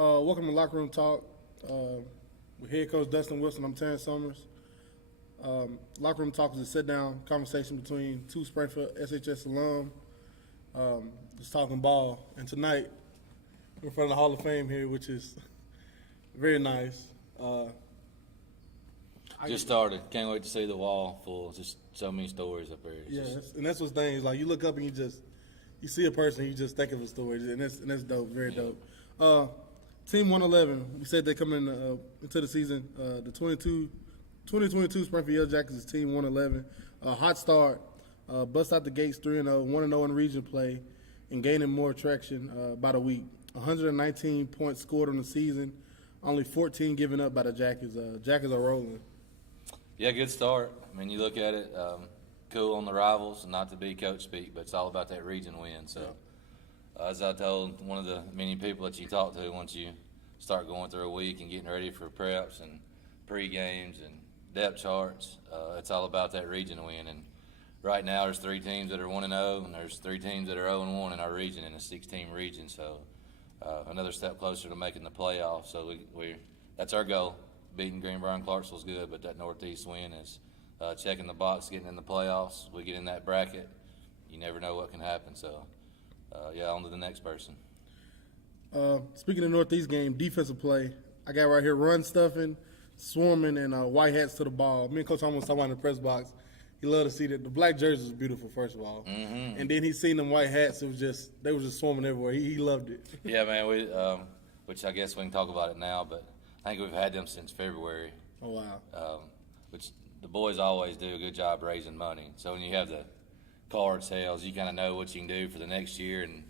Welcome to Lockeroom Talk. With head coach Dustin Wilson, I'm Terrence Summers. Lockeroom Talk is a sit-down conversation between two Springfield SHS alum just talking ball. And tonight, we're in front of the Hall of Fame here, which is very nice. Just started. Can't wait to see the wall full. Just so many stories up there. And that's what's things like. You look up and you see a person, you just think of a story, and that's dope, very dope. Team 111. We said they come into the season. The 2022 Springfield Yellow Jackets is Team 111. Hot start. Bust out the gates 3-0, 1-0 in region play, and gaining more traction by the week. 119 points scored on the season. Only 14 given up by the Jackets. Jackets are rolling. Yeah, good start. I mean, you look at it, cool on the rivals, not to be coach speak, but it's all about that region win. So, as I told one of the many people that you talk to, once you start going through a week and getting ready for preps and pre-games and depth charts, it's all about that region win. And right now there's 3 teams that are 1-0, and there's 3 teams that are 0-1 in our region, in a 6-team region. So, another step closer to making the playoffs. So, that's our goal. Beating Greenbrier and Clarksville's good, but that Northeast win is checking the box, getting in the playoffs. We get in that bracket, you never know what can happen. So, on to the next person. Speaking of Northeast game, defensive play, I got right here run stuffing, swarming, and white hats to the ball. Me and Coach almost talking about in the press box. He loved to see that. The black jersey was beautiful, first of all. Mm-hmm. And then he seen them white hats. They were just swarming everywhere. He loved it. Yeah, man, which I guess we can talk about it now, but I think we've had them since February. Oh, wow. Which the boys always do a good job raising money. So when you have the card sales, you kind of know what you can do for the next year. And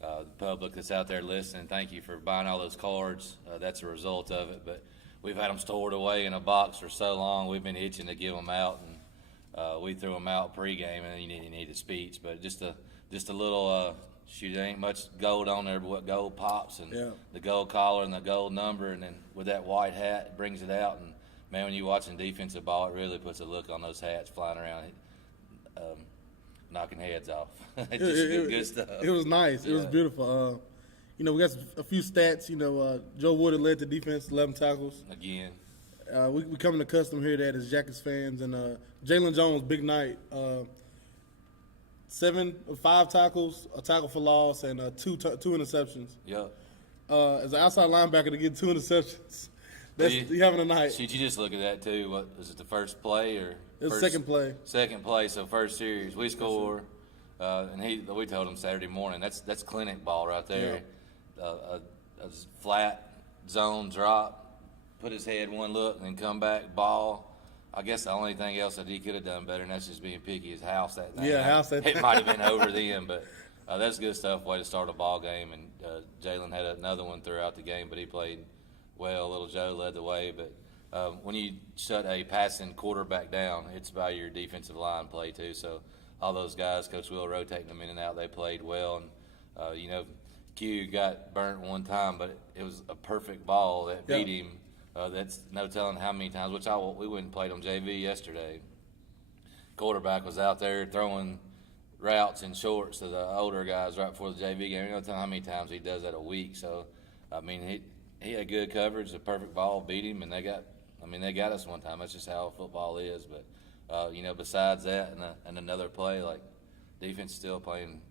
the public that's out there listening, thank you for buying all those cards. That's a result of it. But we've had them stored away in a box for so long, we've been itching to give them out. And we threw them out pregame, and you need a speech. But just a little shoot, there ain't much gold on there, but what gold pops, and the gold collar and the gold number, and then with that white hat, it brings it out. And man, when you're watching defensive ball, it really puts a look on those hats flying around, knocking heads off. It's just good stuff. It was nice. It was beautiful. We got a few stats. Joe Wood led the defense, 11 tackles. Again. We coming accustomed here to that as Jackets fans. And Jalen Jones, big night. 5 tackles, a tackle for loss, and two interceptions. Yep. As an outside linebacker to get 2 interceptions, you having a night. Should you just look at that too? What was it, the first play or? It was second play. Second play. So first series we score, and we told him Saturday morning that's clinic ball right there. Yeah. A flat zone drop, put his head one look, and then come back ball. I guess the only thing else that he could have done better, and that's just being picky, is house that thing. Yeah, house that thing. It might have been over then, but that's good stuff. Way to start a ball game, and Jalen had another one throughout the game, but he played well. Little Joe led the way, but when you shut a passing quarterback down, it's by your defensive line play too. So all those guys, Coach Will rotating them in and out, they played well. And Q got burnt one time, but it was a perfect ball that beat him. That's no telling how many times, we went and played on JV yesterday. Quarterback was out there throwing routes and shorts to the older guys right before the JV game. No telling how many times he does that a week. So, I mean, he had good coverage. The perfect ball beat him, and they got us one time. That's just how football is. But, besides that and another play, like, defense still playing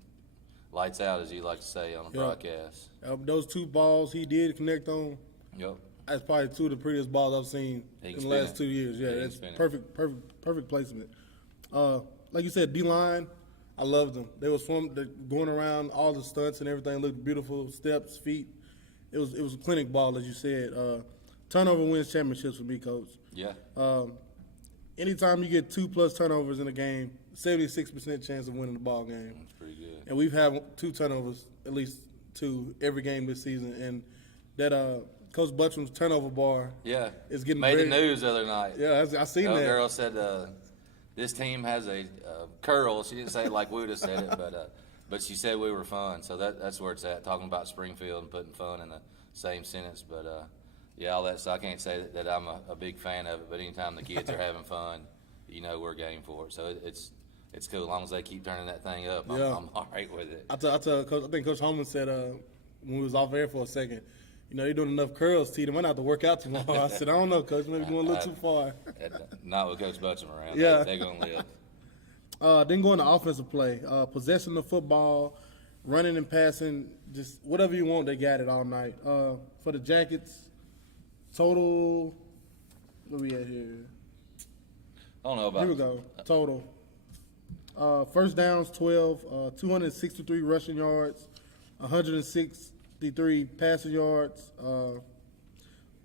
lights out, as you like to say on the broadcast. Those 2 balls he did connect on. Yep. That's probably 2 of the prettiest balls I've seen in the last 2 years. Yeah, that's perfect placement. Like you said, D-line, I loved them. They were going around, all the stunts and everything looked beautiful, steps, feet. It was a clinic ball, as you said. Turnover wins championships for me, Coach. Yeah. Anytime you get 2+ turnovers in a game, 76% chance of winning the ball game. That's pretty good. And we've had 2 turnovers, at least 2, every game this season. And that Coach Buttram's turnover bar is getting made the news the other night. Yeah, I seen that. The girl said this team has a curl. She didn't say it like we would have said it, but she said we were fun. So that's where it's at, talking about Springfield and putting fun in the same sentence. But, all that. So I can't say that I'm a big fan of it, but anytime the kids are having fun, we're game for it. So it's cool. As long as they keep turning that thing up, I'm all right with it. I tell Coach, I think Coach Holman said when we was off air for a second, They're doing enough curls, T. They might not have to work out tomorrow. I said, I don't know, Coach. Maybe going a little too far. Not with Coach Butcham around. Yeah. They're going to live. Then going to offensive play. Possessing the football, running and passing, just whatever you want, they got it all night. For the Jackets, total, where we at here? I don't know about. Here we go. Total. First downs, 12. 263 rushing yards. 163 passing yards.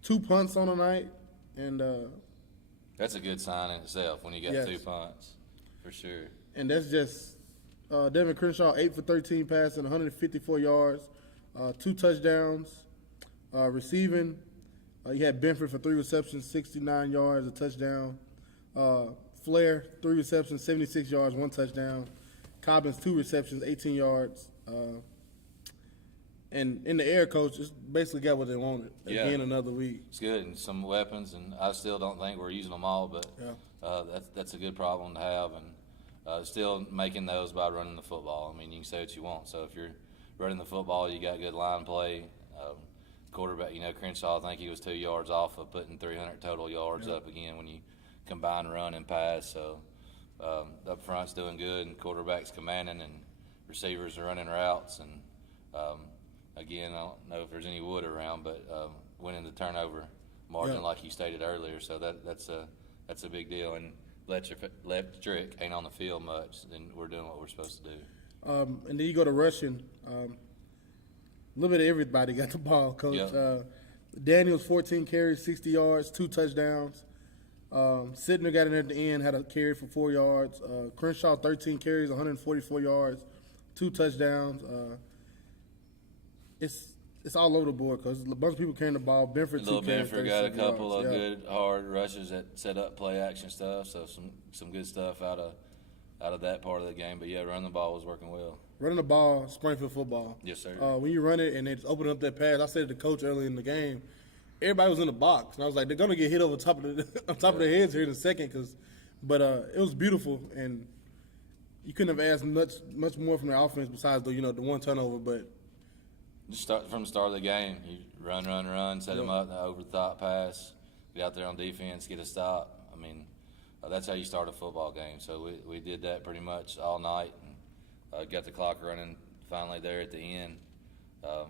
2 punts on the night. And That's a good sign in itself when you got Yes. 2 punts, for sure. and that's just Devin Crenshaw, 8 for 13 passing, 154 yards. 2 touchdowns. Receiving, you had Benford for 3 receptions, 69 yards, a touchdown. Flair, 3 receptions, 76 yards, 1 touchdown. Cobbins, 2 receptions, 18 yards. And in the air, Coach, just basically got what they wanted. Yeah. Again, another week. It's good, and some weapons, and I still don't think we're using them all, but that's a good problem to have, and still making those by running the football. I mean, you can say what you want. So if you're running the football, you got good line play. Quarterback, Crenshaw, I think he was 2 yards off of putting 300 total yards up again when you combine run and pass. So up front's doing good, and quarterback's commanding, and receivers are running routes, and again, I don't know if there's any wood around, but winning the turnover margin, like you stated earlier, so that's a big deal. And Electric ain't on the field much, then we're doing what we're supposed to do. And then you go to rushing. A little bit of everybody got the ball, Coach. Yep. Daniels, 14 carries, 60 yards, 2 touchdowns. Sidner got in there at the end, had a carry for 4 yards. Crenshaw, 13 carries, 144 yards, 2 touchdowns. It's all over the board because a bunch of people carrying the ball. Benford, Little 2 carries, Benford got a 36 couple yards. of good hard rushes that set up play action stuff, so some good stuff out of that part of the game. But yeah, running the ball was working well. Running the ball, Springfield football. Yes, sir. When you run it and they just open up that pass, I said to the coach early in the game, everybody was in the box, and I was like, they're gonna get hit over top of on top of their heads here in a second, but it was beautiful, and you couldn't have asked much more from their offense besides the 1 turnover, but. Just start from the start of the game. You run, set them up, over the top pass, get out there on defense, get a stop. I mean, that's how you start a football game. So we did that pretty much all night, and got the clock running finally there at the end. Felt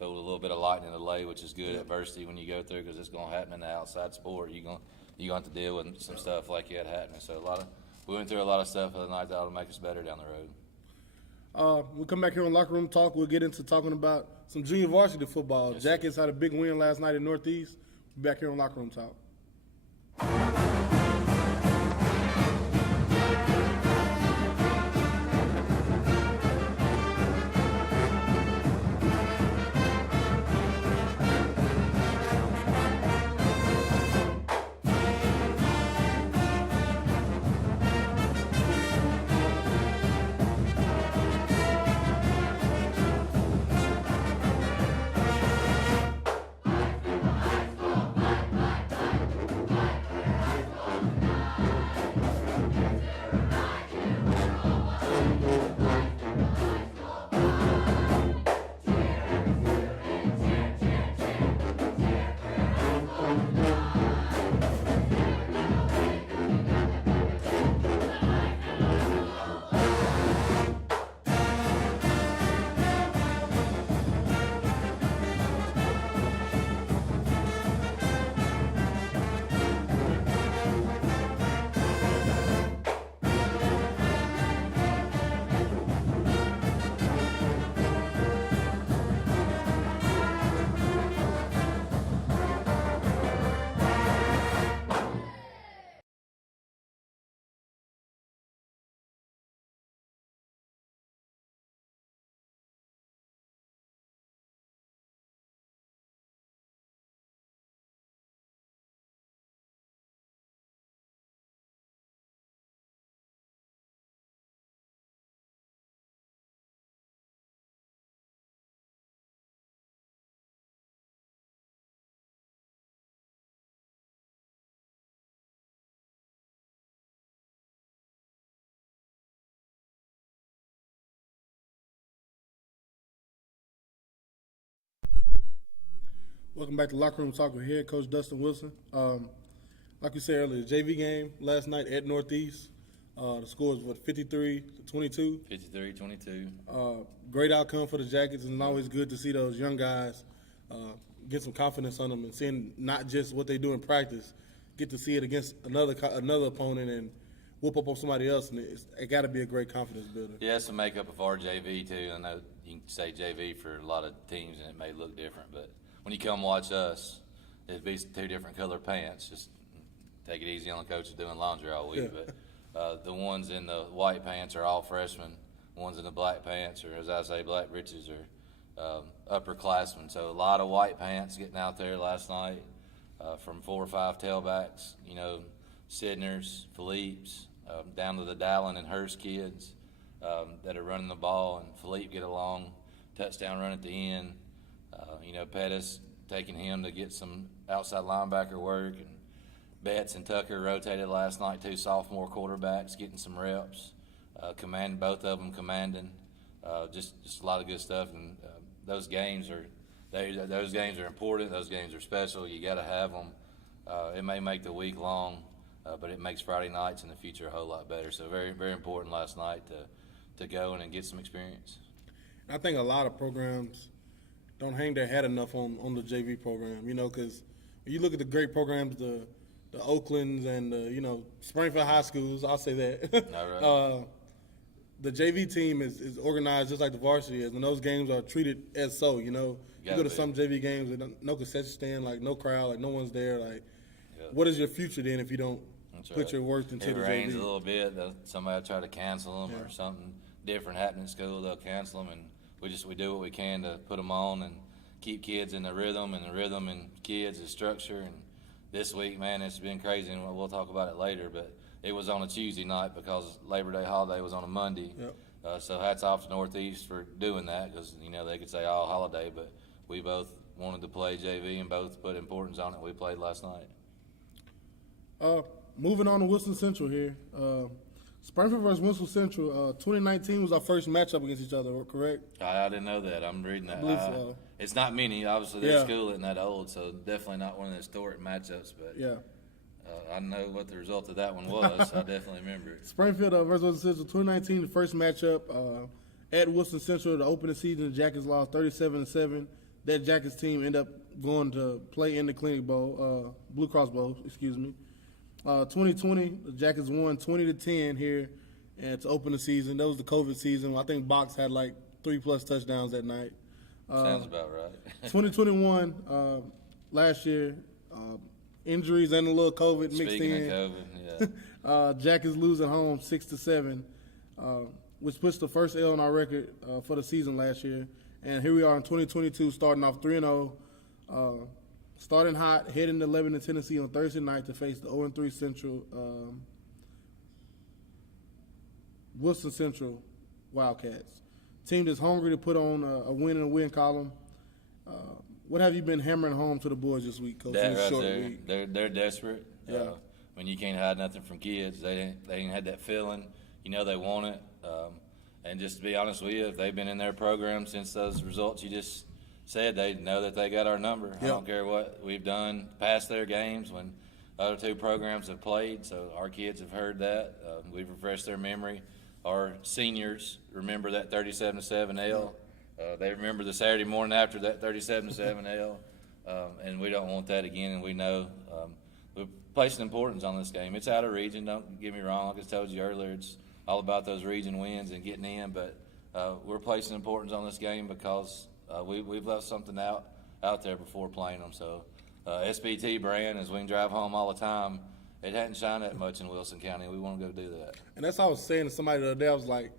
a little bit of lightning delay, which is good adversity when you go through, because it's going to happen in the outside sport. You're going to have to deal with some stuff like that happening. So we went through a lot of stuff the other night that will make us better down the road. We'll come back here on Locker Room Talk. We'll get into talking about some junior varsity football. Yes, Jackets had a big win last night in Northeast. We'll be back here on Locker Room Talk. Welcome back to Lockeroom Talk with head coach Dustin Wilson. Like we said earlier, JV game last night at Northeast. The score was 53-22. 53-22. Great outcome for the Jackets, and it's always good to see those young guys get some confidence on them and seeing not just what they do in practice, get to see it against another opponent and whoop up on somebody else, and it got to be a great confidence builder. Yeah, it's the makeup of our JV too. I know you can say JV for a lot of teams, and it may look different, but when you come watch us, it'd be two different color pants. Just take it easy on the coaches doing laundry all week. Yeah. But the ones in the white pants are all freshmen. The ones in the black pants, or as I say, black breeches, are upperclassmen. So a lot of white pants getting out there last night from 4 or 5 tailbacks. You know, Sidners, Philippe's, down to the Dallin and Hurst kids that are running the ball, and Philippe get a long touchdown run at the end. You know, Pettis taking him to get some outside linebacker work, and Betts and Tucker rotated last night, 2 sophomore quarterbacks getting some reps, both of them commanding, just a lot of good stuff. And those games are important. Those games are special. You got to have them. It may make the week long, but it makes Friday nights in the future a whole lot better. So very, very important last night to go in and get some experience. I think a lot of programs don't hang their hat enough on the JV program, you know, because when you look at the great programs, the Oaklands and the, Springfield high schools, I'll say that. All right. The JV team is organized just like the varsity is, and those games are treated as so, you know. You go to some JV games with no concession stand, like no crowd, like no one's there. Like, what is your future then if you don't put your work into the JV? If it rains a little bit, somebody will try to cancel them, or something different happening in school, they'll cancel them, and we do what we can to put them on and keep kids in the rhythm, and kids is structure. And this week, man, it's been crazy, and we'll talk about it later, but it was on a Tuesday night because Labor Day holiday was on a Monday. Yep. So hats off to Northeast for doing that, because, they could say all holiday, but we both wanted to play JV and both put importance on it. We played last night. Moving on to Wilson Central here. Springfield versus Wilson Central, 2019 was our first matchup against each other, correct? I didn't know that. I'm reading that. I believe so. It's not many. Obviously, their school isn't that old, so definitely not one of the historic matchups. But I know what the result of that one was. I definitely remember it. Springfield versus Wilson Central, 2019, the first matchup at Wilson Central. The opening season, the Jackets lost 37-7. That Jackets team ended up going to play in the Clinic Bowl, Blue Cross Bowl, excuse me. 2020, the Jackets won 20-10 here and to open the season. That was the COVID season. I think Box had like 3+ touchdowns that night. Sounds about right. 2021, last year, injuries and a little COVID mixed in. Speaking of COVID, yeah. Jackets lose at home 6-7, which puts the first L on our record for the season last year. And here we are in 2022, starting off 3-0. Starting hot, heading to Lebanon, Tennessee on Thursday night to face the 0-3 Central Wilson Central Wildcats. Team that's hungry to put on a win in the win column. What have you been hammering home to the boys this week, Coach? That right there, they're desperate. Yeah. When you can't hide nothing from kids, they ain't had that feeling. They want it. And just to be honest with you, if they've been in their program since those results you just said, they know that they got our number. Yep. I don't care what we've done past their games when other 2 programs have played. So our kids have heard that. We've refreshed their memory. Our seniors remember that 37-7 L. They remember the Saturday morning after that 37-7 L. And we don't want that again. And we know we're placing importance on this game. It's out of region. Don't get me wrong. Like I told you earlier, it's all about those region wins and getting in. But we're placing importance on this game because we've left something out there before playing them. So SBT brand, as we can drive home all the time, it hadn't shined that much in Wilson County. We want to go do that. And that's how I was saying to somebody the other day. I was like,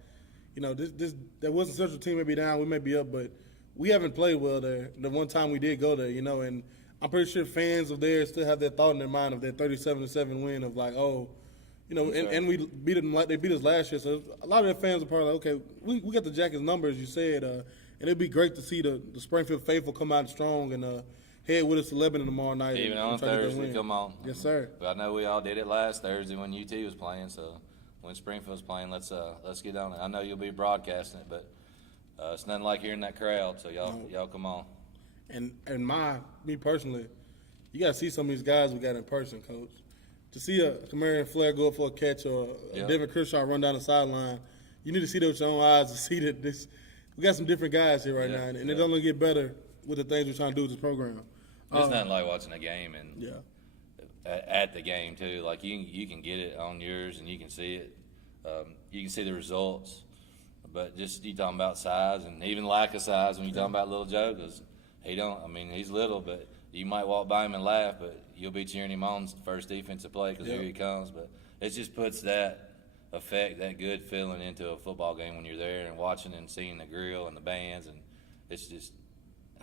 that Wilson Central team may be down, we may be up, but we haven't played well there. The one time we did go there, and I'm pretty sure fans of theirs still have that thought in their mind of that 37-7 win of like, and we beat them like they beat us last year. So a lot of their fans are probably like, okay, we got the Jackets number, as you said, and it'd be great to see the Springfield faithful come out strong and head with us to Lebanon tomorrow night. Even on Thursday, come on. Yes, sir. But I know we all did it last Thursday when UT was playing, so when Springfield's playing, let's get on it. I know you'll be broadcasting it, but it's nothing like hearing that crowd, so y'all come on. And me personally, you got to see some of these guys we got in person, Coach. To see a Kamarion Flair go up for a catch or a David Kershaw run down the sideline, you need to see that with your own eyes to see that we got some different guys here right now, and it's only get better with the things we're trying to do with this program. There's nothing like watching a game and at the game too. Like you can get it on yours and you can see it. You can see the results. But just you talking about size and even lack of size when you talking about little Joe, because he's little, but you might walk by him and laugh, but you'll be cheering him on first defensive play because here he comes. But it just puts that effect, that good feeling into a football game when you're there and watching and seeing the grill and the bands, and it's just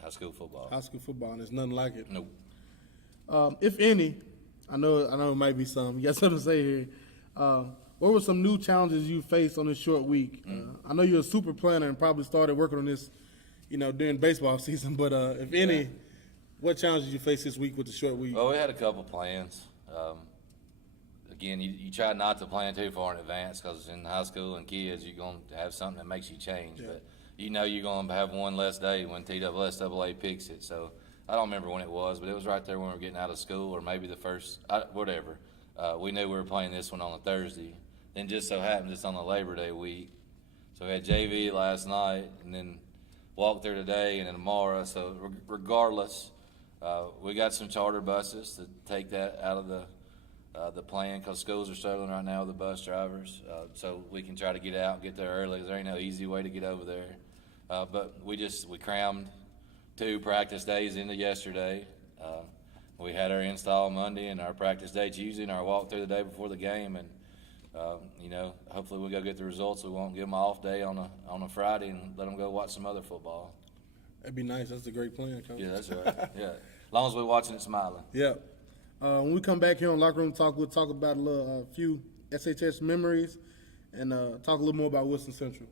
high school football. High school football, and there's nothing like it. Nope. If any, I know it might be some. You got something to say here. What were some new challenges you faced on this short week? I know you're a super planner and probably started working on this, during baseball season. But if any, what challenges you faced this week with the short week? Well, we had a couple plans. Again, you try not to plan too far in advance because in high school and kids, you're going to have something that makes you change. But you're going to have one less day when TSSAA picks it. So I don't remember when it was, but it was right there when we were getting out of school or maybe the first, whatever. We knew we were playing this one on a Thursday. Then just so happens it's on the Labor Day week. So we had JV last night and then walked there today and then tomorrow. So regardless, we got some charter buses to take that out of the plan because schools are struggling right now with the bus drivers. So we can try to get out and get there early. There ain't no easy way to get over there. But we crammed 2 practice days into yesterday. We had our install Monday and our practice day Tuesday and our walk through the day before the game. And hopefully we'll go get the results. We won't give them an off day on a Friday and let them go watch some other football. That'd be nice. That's a great plan, Coach. Yeah, that's right. Yeah, as long as we're watching it smiling. Yeah. When we come back here on Locker Room Talk, we'll talk about a few SHS memories and talk a little more about Wilson Central.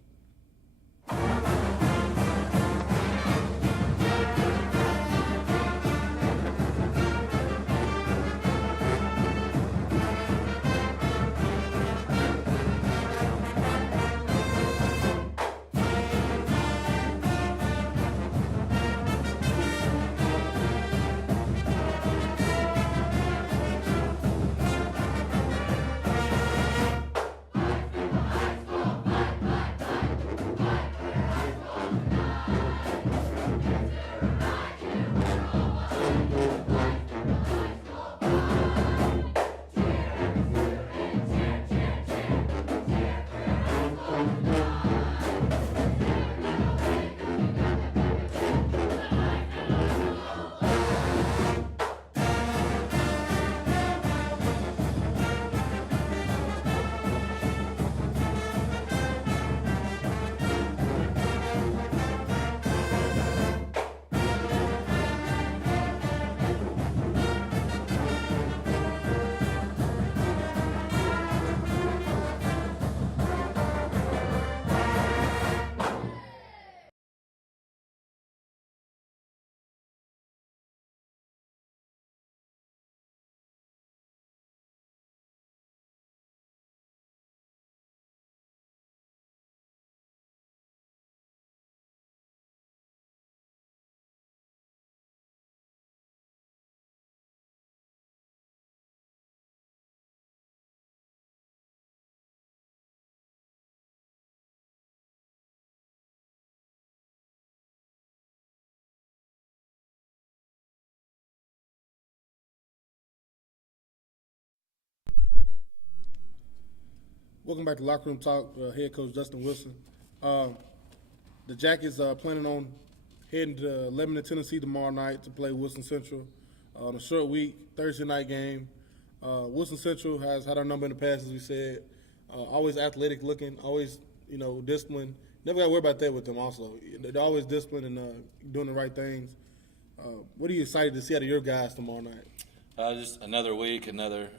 Welcome back to Locker Room Talk. Head coach Dustin Wilson. The Jackets are planning on heading to Lebanon, Tennessee tomorrow night to play Wilson Central on a short week, Thursday night game. Wilson Central has had our number in the past, as we said. Always athletic looking, always disciplined. Never got to worry about that with them. Also, they're always disciplined and doing the right things. What are you excited to see out of your guys tomorrow night? Just another week, another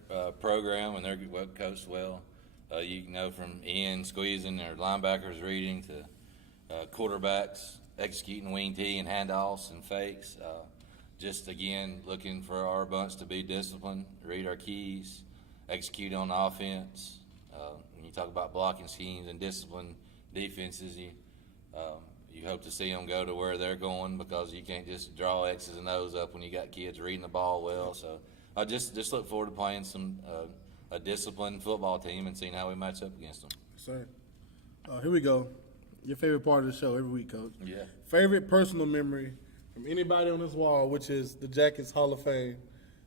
program, and they're coached well. You know, from Ian squeezing their linebackers reading to quarterbacks executing wing T and handoffs and fakes. Just, again, looking for our bunch to be disciplined, read our keys, execute on offense. When you talk about blocking schemes and discipline defenses, you you hope to see them go to where they're going because you can't just draw X's and O's up when you got kids reading the ball well. So I just look forward to playing a disciplined football team and seeing how we match up against them. Sir. Here we go. Your favorite part of the show every week, Coach. Yeah. Favorite personal memory from anybody on this wall, which is the Jackets Hall of Fame,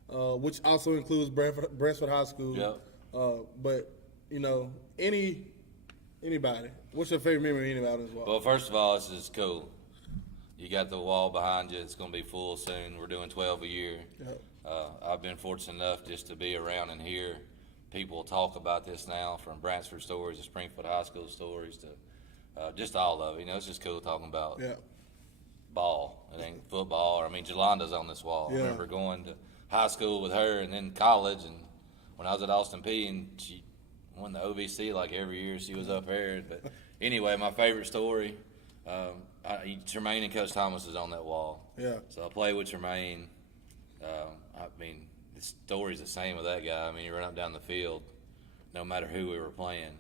which also includes Brentford High School. Yep. But, anybody. What's your favorite memory of anybody on this wall? Well, first of all, this is cool. You got the wall behind you. It's going to be full soon. We're doing 12 a year. Yep. I've been fortunate enough just to be around and hear people talk about this now, from Brantford stories to Springfield High School stories to just all of it. It's just cool talking about ball. It ain't football. Jolanda's on this wall. Yeah. I remember going to high school with her and then college, and when I was at Austin P, and she won the OVC like every year she was up there. But anyway, my favorite story, Tremaine and Coach Thomas is on that wall. Yeah. So I played with Tremaine. The story's the same with that guy. You run up down the field, no matter who we were playing.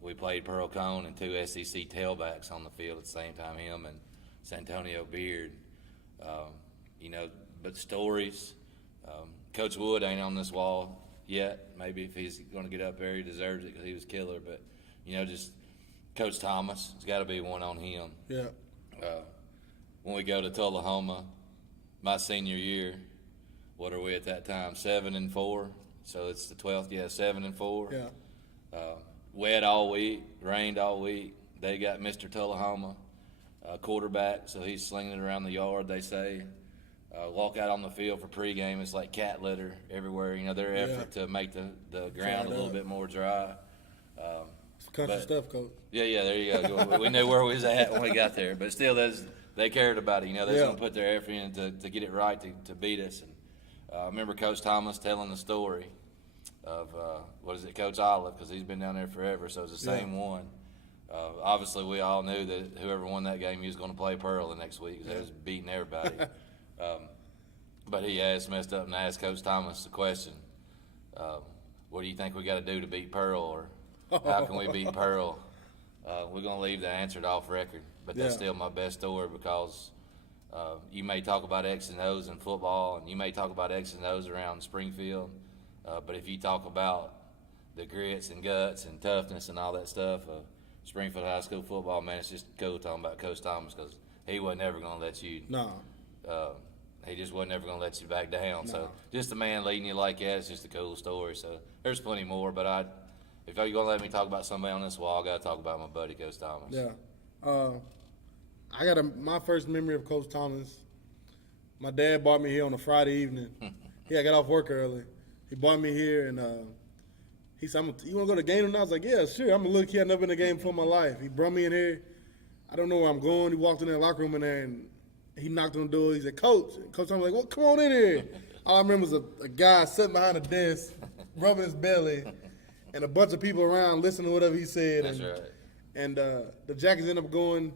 We played Pearl Cone and two SEC tailbacks on the field at the same time, him and Santonio Beard. But stories. Coach Wood ain't on this wall yet. Maybe if he's going to get up there, he deserves it because he was killer. But, just Coach Thomas, there's got to be one on him. Yeah. When we go to Tullahoma, my senior year, what are we at that time? 7-4. So it's the 12th. Yeah, 7-4. Yeah. Wet all week, rained all week. They got Mr. Tullahoma, quarterback, so he's slinging it around the yard, they say. Walk out on the field for pregame, it's like cat litter everywhere. Their effort to make the ground a little bit more dry. It's country stuff, Coach. Yeah, there you go. We knew where we was at when we got there, but still, they cared about it. They're going to put their effort in to get it right to beat us. And I remember Coach Thomas telling the story of Coach Olive, because he's been down there forever, so it's the same one. Obviously, we all knew that whoever won that game, he was going to play Pearl the next week because they was beating everybody. But he messed up and asked Coach Thomas the question, what do you think we got to do to beat Pearl, or how can we beat Pearl? We're going to leave the answer off record, but that's still my best story because you may talk about X and O's in football, and you may talk about X and O's around Springfield, but if you talk about the grits and guts and toughness and all that stuff of Springfield High School football, man, it's just cool talking about Coach Thomas because he wasn't ever going to let you. No. He just wasn't ever going to let you back down. No. So just a man leading you like that, it's just a cool story. So there's plenty more, but if you're going to let me talk about somebody on this wall, I got to talk about my buddy Coach Thomas. Yeah. I got my first memory of Coach Thomas. My dad brought me here on a Friday evening. I got off work early. He brought me here, and he said, you want to go to the game tonight? I was like, yeah, sure. I'm a little kid. I've never been in a game before in my life. He brought me in here. I don't know where I'm going. He walked in that locker room in there, and he knocked on the door. He said, Coach. And Coach Thomas was like, well, come on in here. All I remember was a guy sitting behind a desk, rubbing his belly, and a bunch of people around listening to whatever he said. That's right. And the Jackets ended up going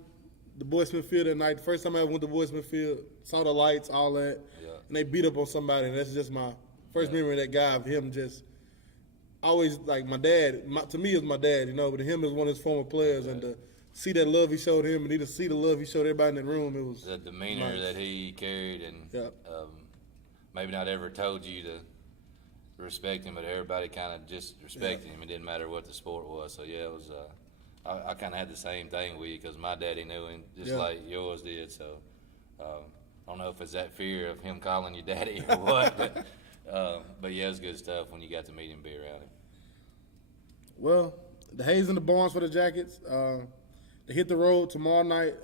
to Boyd Smith Field that night. The first time I ever went to Boyd Smith Field, saw the lights, all that. Yeah. And they beat up on somebody. And that's just my first memory of that guy, of him just always, like my dad. To me, is my dad, but to him is one of his former players. And to see that love he showed him, and to see the love he showed everybody in the room, it was the demeanor that he carried, and maybe not ever told you to respect him, but everybody kind of just respected him. It didn't matter what the sport was. So yeah, it was. I kind of had the same thing with you because my daddy knew him just like yours did. So I don't know if it's that fear of him calling you daddy or what, but yeah, it's good stuff when you got to meet him and be around him. Well, the hay's in the barns for the Jackets. They hit the road tomorrow night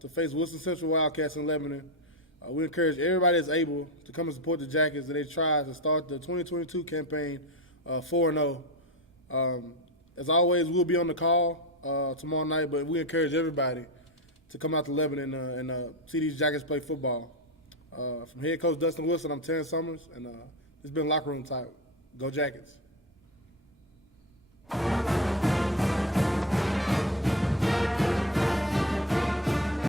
to face Wilson Central Wildcats in Lebanon. We encourage everybody that's able to come and support the Jackets as they try to start the 2022 campaign 4-0. As always, we'll be on the call tomorrow night, but we encourage everybody to come out to Lebanon and see these Jackets play football. From head coach Dustin Wilson, I'm Terrence Summers, and it's been Locker Room Talk. Go Jackets.